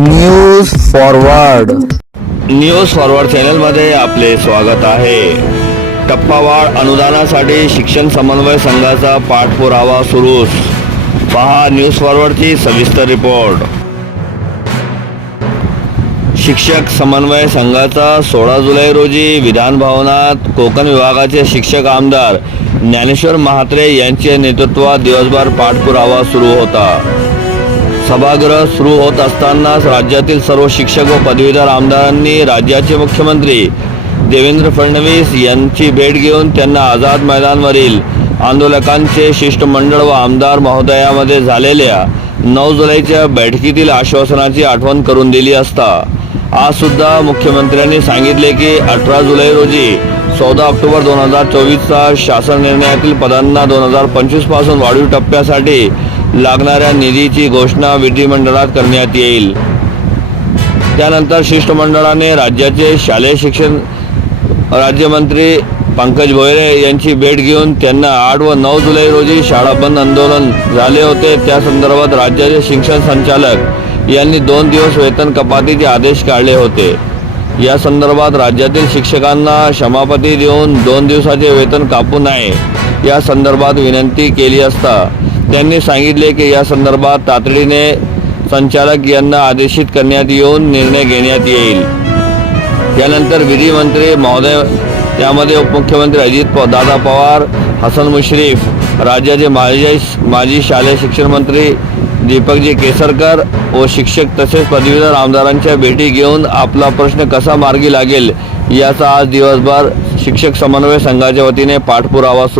News forward news forward चॅनलमध्ये आपले स्वागत आहे. टप्पावाढ अनुदानासाठी शिक्षण समन्वय संघाचा पाठपुरावा सुरूच. पहा न्यूज फॉरवर्डची सविस्तर रिपोर्ट. शिक्षक समन्वय संघाचा सोळा जुलै रोजी विधान भवनात कोकण विभागाचे शिक्षक आमदार ज्ञानेश्वर महात्रे यांच्या नेतृत्वात दिवसभर पाठपुरावा सुरू होता. सभागृह सुरू होत असतानाच राज्यातील सर्व शिक्षक व पदवीधर आमदारांनी राज्याचे मुख्यमंत्री देवेंद्र फडणवीस यांची भेट घेऊन त्यांना आझाद मैदानवरील आंदोलकांचे शिष्टमंडळ व आमदार महोदयामध्ये झालेल्या नऊ जुलैच्या बैठकीतील आश्वासनाची आठवण करून दिली असता. आज सुद्धा मुख्यमंत्र्यांनी सांगितले की अठरा जुलै रोजी चौदा ऑक्टोबर दोन हजार चोवीसचा शासन निर्णयातील पदांना दोन हजार पंचवीसपासून वाढीव टप्प्यासाठी लागणाऱ्या निधीची घोषणा विधिमंडळात करण्यात येईल. त्यानंतर शिष्टमंडळाने राज्याचे शालेय शिक्षण राज्यमंत्री पंकज भोयरे यांची भेट घेऊन त्यांना आठ व नऊ जुलै रोजी शाळा बंद आंदोलन झाले होते. त्या संदर्भात राज्याचे शिक्षण संचालक यांनी दोन दिवस वेतन कपातीचे आदेश काढले होते. या संदर्भात राज्यातील शिक्षकांना क्षमापती देऊन दोन दिवसाचे वेतन कापू नये या संदर्भात विनंती केली असता त्यांनी सांगितले की या संदर्भात तातडीने संचालक यांना आदेशित करण्यात येऊन निर्णय घेण्यात येईल. त्यानंतर विधिमंत्री महोदय त्यामध्ये उपमुख्यमंत्री अजित दादा पवार हसन मुश्रीफ राज्याचे माजी माजी शालेय शिक्षण मंत्री दीपकजी केसरकर व शिक्षक तसेच पदवीधर आमदारांच्या भेटी घेऊन आपला प्रश्न कसा मार्गी लागेल याचा आज दिवसभर शिक्षक समन्वय संघाच्या वतीने पाठपुरावा सुरू